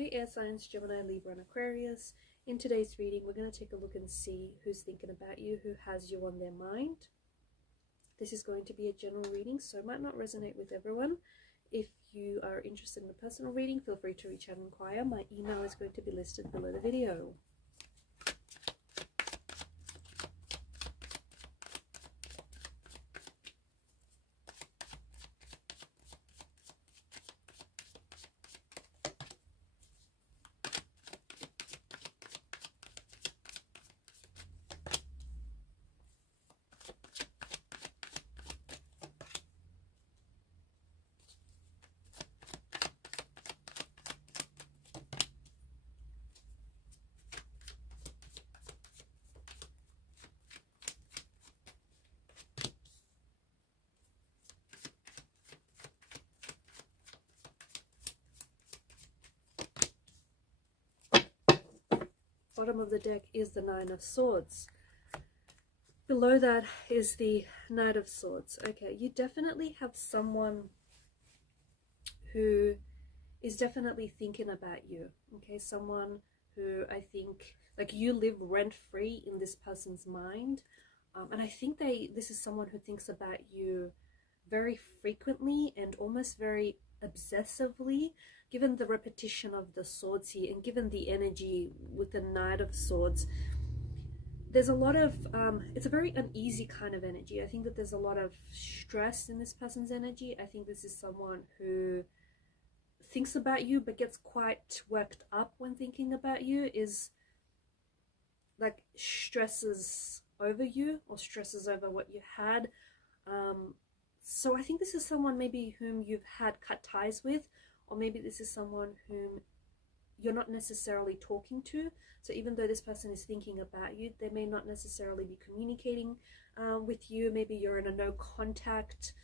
Hey air signs, Gemini, Libra and Aquarius. In today's reading, we're going to take a look and see who's thinking about you, who has you on their mind. This is going to be a general reading, so it might not resonate with everyone. If you are interested in a personal reading, feel free to reach out and inquire. My email is going to be listed below the video. Bottom of the deck is the Nine of Swords. Below that is the Knight of Swords. Okay, you definitely have someone who is definitely thinking about you. Okay, someone who I think, like, you live rent-free in this person's mind. And I think this is someone who thinks about you very frequently and almost very obsessively, given the repetition of the swords here and given the energy with the Knight of Swords. There's a lot of it's a very uneasy kind of energy. I think that there's a lot of stress in this person's energy. I think this is someone who thinks about you but gets quite worked up when thinking about you, is like stresses over you or stresses over what you had. So I think this is someone maybe whom you've had cut ties with, or maybe this is someone whom you're not necessarily talking to. So even though this person is thinking about you, they may not necessarily be communicating with you. Maybe you're in a no contact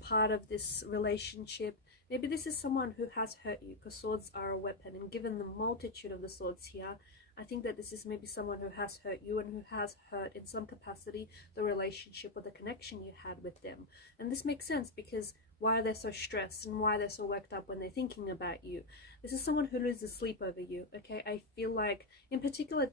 part of this relationship. Maybe this is someone who has hurt you, because swords are a weapon, and given the multitude of the swords here, I think that this is maybe someone who has hurt you and who has hurt in some capacity the relationship or the connection you had with them. And this makes sense, because why they're so stressed and why they're so worked up when they're thinking about you. This is someone who loses sleep over you. Okay, I feel like in particular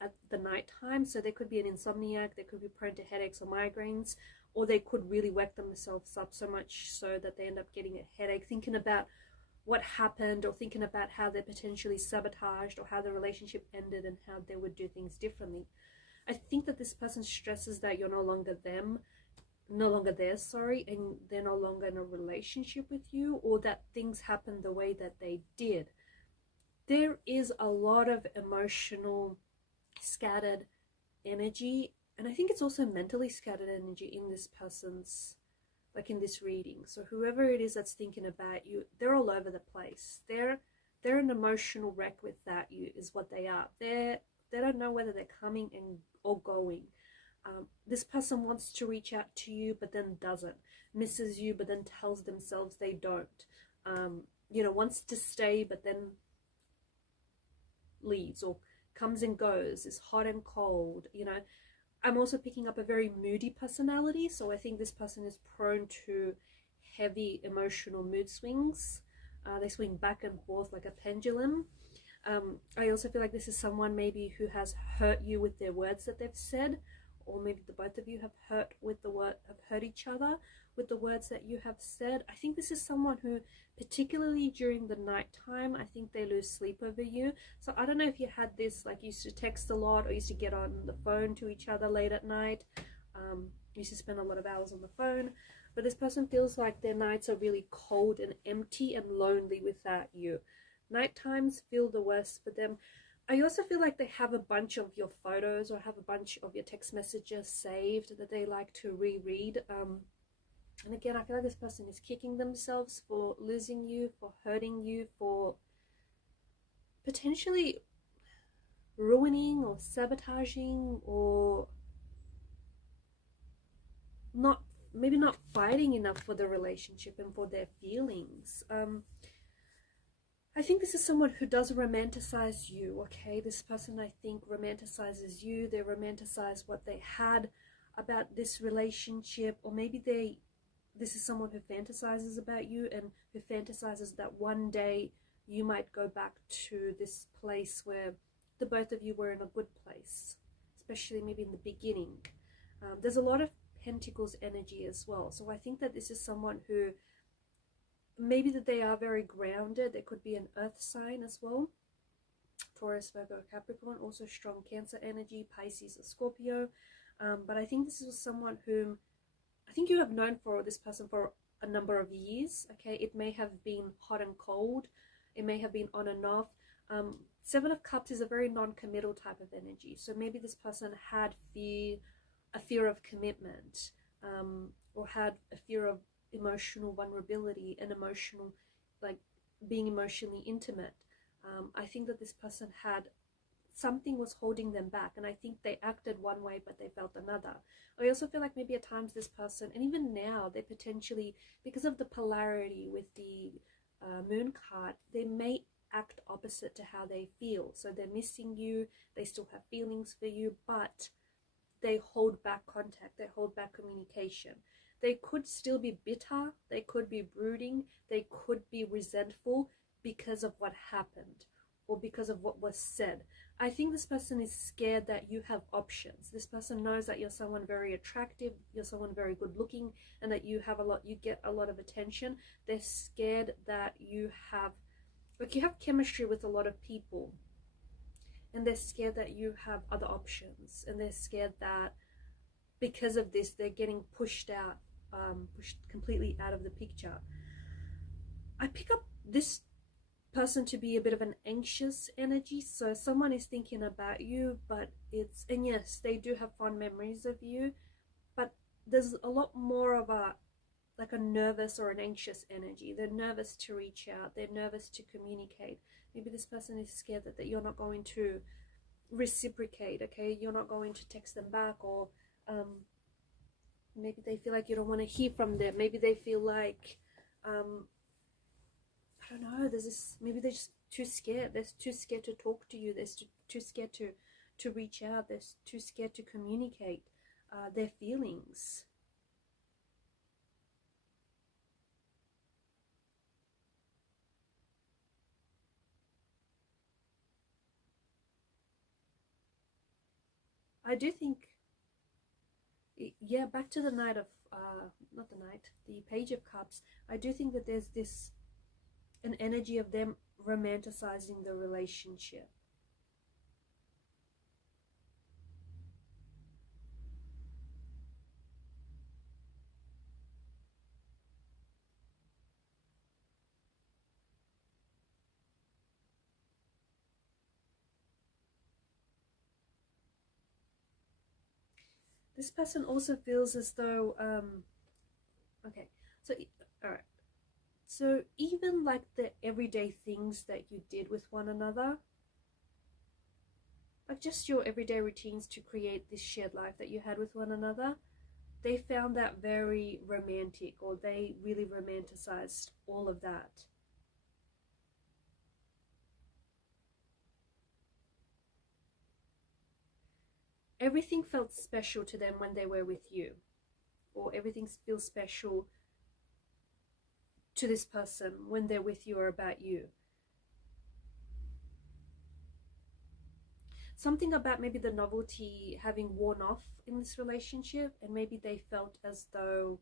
at the night time, so they could be an insomniac, they could be prone to headaches or migraines, or they could really work themselves up so much so that they end up getting a headache thinking about what happened, or thinking about how they're potentially sabotaged, or how the relationship ended and how they would do things differently. I think that this person stresses that you're no longer there, and they're no longer in a relationship with you, or that things happen the way that they did. There is a lot of emotional scattered energy, and I think it's also mentally scattered energy in this person's, like in this reading. So whoever it is that's thinking about you, they're all over the place. They're an emotional wreck without you, is what they are. They don't know whether they're coming or going. This person wants to reach out to you but then doesn't, misses you but then tells themselves they don't, wants to stay but then leaves, or comes and goes, is hot and cold. I'm also picking up a very moody personality, so I think this person is prone to heavy emotional mood swings. They swing back and forth like a pendulum. I also feel like this is someone maybe who has hurt you with their words that they've said, or maybe the both of you have hurt each other with the words that you have said. I think this is someone who, particularly during the night time, I think they lose sleep over you. So I don't know if you had this, like, used to text a lot or used to get on the phone to each other late at night, used to spend a lot of hours on the phone, but this person feels like their nights are really cold and empty and lonely without you. Night times feel the worst for them. I also feel like they have a bunch of your photos or have a bunch of your text messages saved that they like to reread. And again, I feel like this person is kicking themselves for losing you, for hurting you, for potentially ruining or sabotaging, or maybe not fighting enough for the relationship and for their feelings. I think this is someone who does romanticize you, okay? This person, I think, romanticizes you. They romanticize what they had about this relationship, or maybe this is someone who fantasizes about you and who fantasizes that one day you might go back to this place where the both of you were in a good place, especially maybe in the beginning. There's a lot of Pentacles energy as well. So I think that this is someone who maybe that they are very grounded. There could be an earth sign as well. Taurus, Virgo, Capricorn, also strong Cancer energy, Pisces or Scorpio. But I think this is someone whom I think you have known for this person for a number of years. Okay, it may have been hot and cold. It may have been on and off. Seven of Cups is a very non-committal type of energy. So maybe this person had a fear of commitment, or had a fear of emotional vulnerability and emotional, like being emotionally intimate. I think that this person had something was holding them back, and I think they acted one way but they felt another. I also feel like maybe at times this person, and even now, they potentially, because of the polarity with the moon card, they may act opposite to how they feel. So they're missing you, they still have feelings for you, but they hold back contact, they hold back communication. They could still be bitter, they could be brooding, they could be resentful because of what happened or because of what was said. I think this person is scared that you have options. This person knows that you're someone very attractive, you're someone very good looking, and that you have you get a lot of attention. They're scared that you have chemistry with a lot of people, and they're scared that you have other options, and they're scared that because of this they're getting pushed completely out of the picture. I pick up this person to be a bit of an anxious energy, so someone is thinking about you, but and yes, they do have fond memories of you, but there's a lot more of a nervous or an anxious energy. They're nervous to reach out, they're nervous to communicate. Maybe this person is scared that you're not going to reciprocate, okay? You're not going to text them back, or maybe they feel like you don't want to hear from them. Maybe they feel like I don't know, there's this, maybe they're just too scared. They're too scared to talk to you. They're too scared to reach out. They're too scared to communicate their feelings. I do think, yeah, back to the Knight of, not the Knight, the Page of Cups. I do think that there's an energy of them romanticizing the relationship. This person also feels as though, okay, so, all right. So even like the everyday things that you did with one another, like just your everyday routines to create this shared life that you had with one another, they found that very romantic, or they really romanticized all of that. Everything felt special to them when they were with you, or everything feels special to this person when they're with you or about you. Something about maybe the novelty having worn off in this relationship, and maybe they felt as though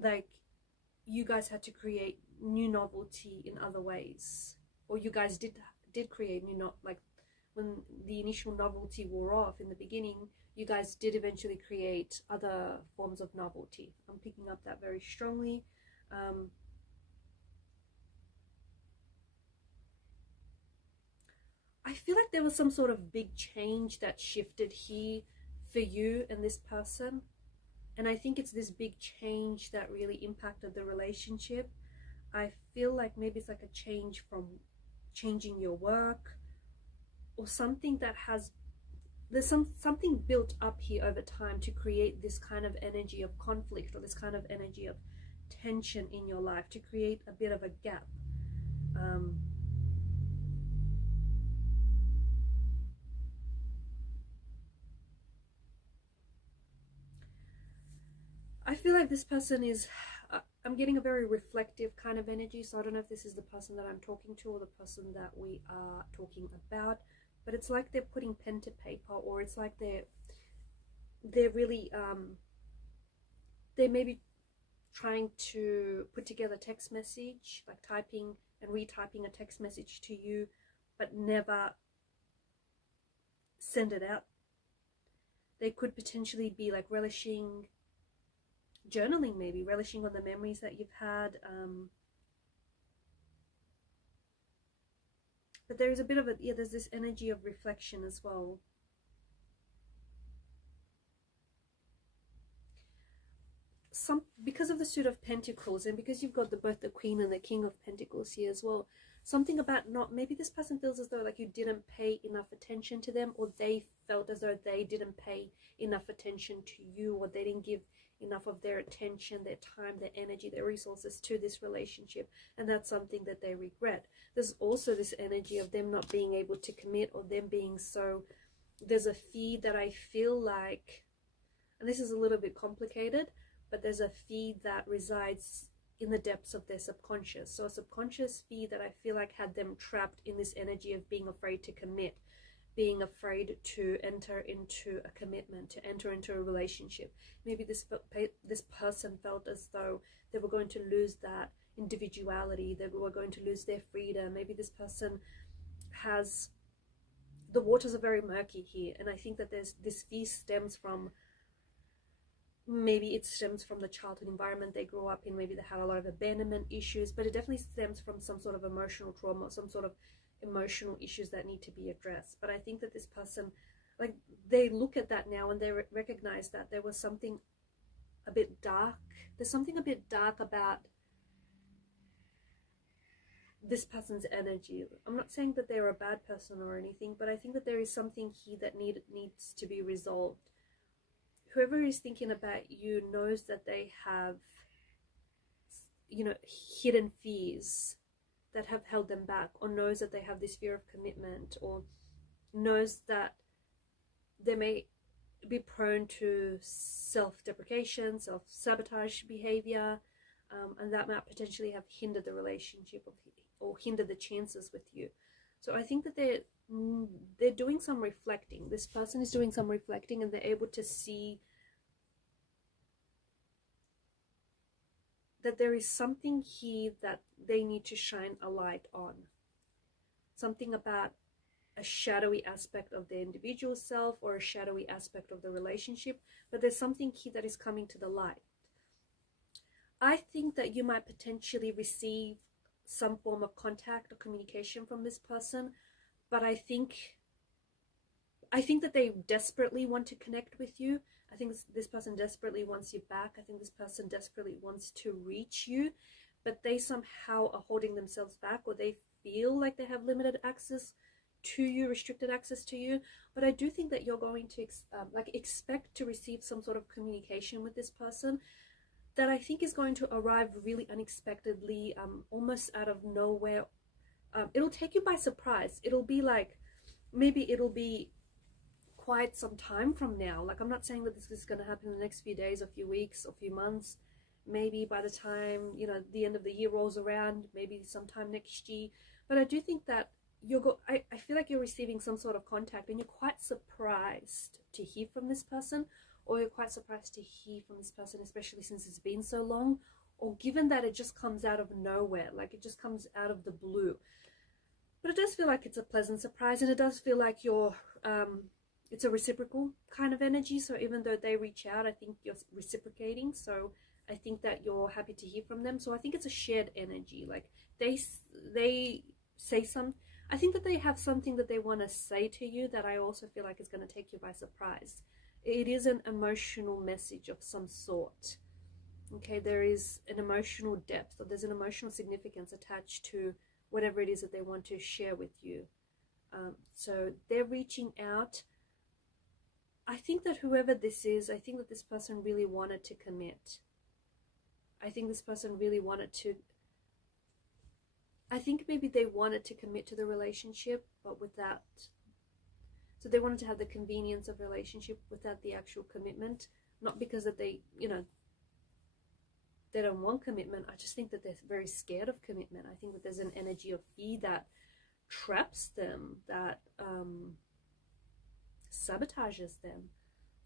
like you guys had to create new novelty in other ways, or you guys did create new, like when the initial novelty wore off in the beginning, you guys did eventually create other forms of novelty. I'm picking up that very strongly. I feel like there was some sort of big change that shifted here for you and this person. And I think it's this big change that really impacted the relationship. I feel like maybe it's like a change from changing your work, or something that there's something built up here over time to create this kind of energy of conflict, or this kind of energy of tension in your life, to create a bit of a gap. I feel like this person is I'm getting a very reflective kind of energy, so I don't know if this is the person that I'm talking to or the person that we are talking about, but it's like they're putting pen to paper, or it's like they're really they may be trying to put together a text message, like typing and retyping a text message to you, but never send it out. They could potentially be like relishing, journaling maybe, relishing on the memories that you've had. But there is a bit of there's this energy of reflection as well. Because of the Suit of Pentacles, and because you've got both the Queen and the King of Pentacles here as well, something about maybe this person feels as though like you didn't pay enough attention to them, or they felt as though they didn't pay enough attention to you, or they didn't give enough of their attention, their time, their energy, their resources to this relationship, and that's something that they regret. There's also this energy of them not being able to commit, or them being so, there's a fear that I feel like, and this is a little bit complicated, but there's a fear that resides in the depths of their subconscious. So a subconscious fear that I feel like had them trapped in this energy of being afraid to commit, being afraid to enter into a commitment, to enter into a relationship. Maybe this person felt as though they were going to lose that individuality, they were going to lose their freedom. Maybe this person has, the waters are very murky here, and I think that this fear stems from, maybe it stems from the childhood environment they grew up in. Maybe they had a lot of abandonment issues, but it definitely stems from some sort of emotional trauma, some sort of emotional issues that need to be addressed. But I think that this person, like, they look at that now and they recognize that there was something a bit dark. There's something a bit dark about this person's energy. I'm not saying that they're a bad person or anything, but I think that there is something here that needs to be resolved. Whoever is thinking about you knows that they have, hidden fears that have held them back, or knows that they have this fear of commitment, or knows that they may be prone to self-deprecation, self-sabotage behavior, and that might potentially have hindered the relationship or hindered the chances with you. So I think that they're doing some reflecting. This person is doing some reflecting, and they're able to see that there is something here that they need to shine a light on. Something about a shadowy aspect of their individual self, or a shadowy aspect of the relationship, but there's something here that is coming to the light. I think that you might potentially receive some form of contact or communication from this person, but I think that they desperately want to connect with you. I think this person desperately wants you back. I think this person desperately wants to reach you, but they somehow are holding themselves back, or they feel like they have limited access to you, restricted access to you. But I do think that you're going to expect to receive some sort of communication with this person that I think is going to arrive really unexpectedly, almost out of nowhere. It'll take you by surprise. It'll be like, maybe it'll be quite some time from now. Like, I'm not saying that this is going to happen in the next few days, or few weeks, or few months. Maybe by the time, the end of the year rolls around, maybe sometime next year. But I do think that I feel like you're receiving some sort of contact, and you're quite surprised to hear from this person, or you're quite surprised to hear from this person, especially since it's been so long, or given that it just comes out of nowhere, like it just comes out of the blue. But it does feel like it's a pleasant surprise, and it does feel like it's a reciprocal kind of energy. So even though they reach out, I think you're reciprocating. So I think that you're happy to hear from them. So I think it's a shared energy. Like they say I think that they have something that they want to say to you that I also feel like is going to take you by surprise. It is an emotional message of some sort. Okay, there is an emotional depth, or there's an emotional significance attached to whatever it is that they want to share with you. So they're reaching out. I think that whoever this is, I think that this person really wanted to commit. I think this person really wanted to, I think maybe they wanted to commit to the relationship, but without, so they wanted to have the convenience of relationship without the actual commitment. Not because that they, they don't want commitment. I just think that they're very scared of commitment. I think that there's an energy of fear that traps them, that sabotages them.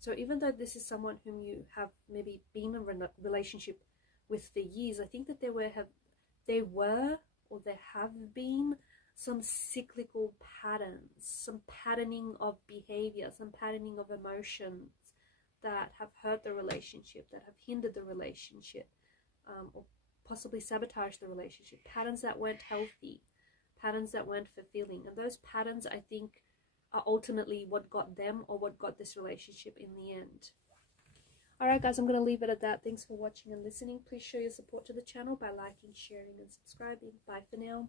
So even though this is someone whom you have maybe been in a relationship with for years, I think that there have been some cyclical patterns, some patterning of behavior, some patterning of emotions that have hurt the relationship, that have hindered the relationship, or possibly sabotaged the relationship, patterns that weren't healthy, patterns that weren't fulfilling. And those patterns, I think, are ultimately what got them, or what got this relationship in the end. Alright guys, I'm going to leave it at that. Thanks for watching and listening. Please show your support to the channel by liking, sharing and subscribing. Bye for now.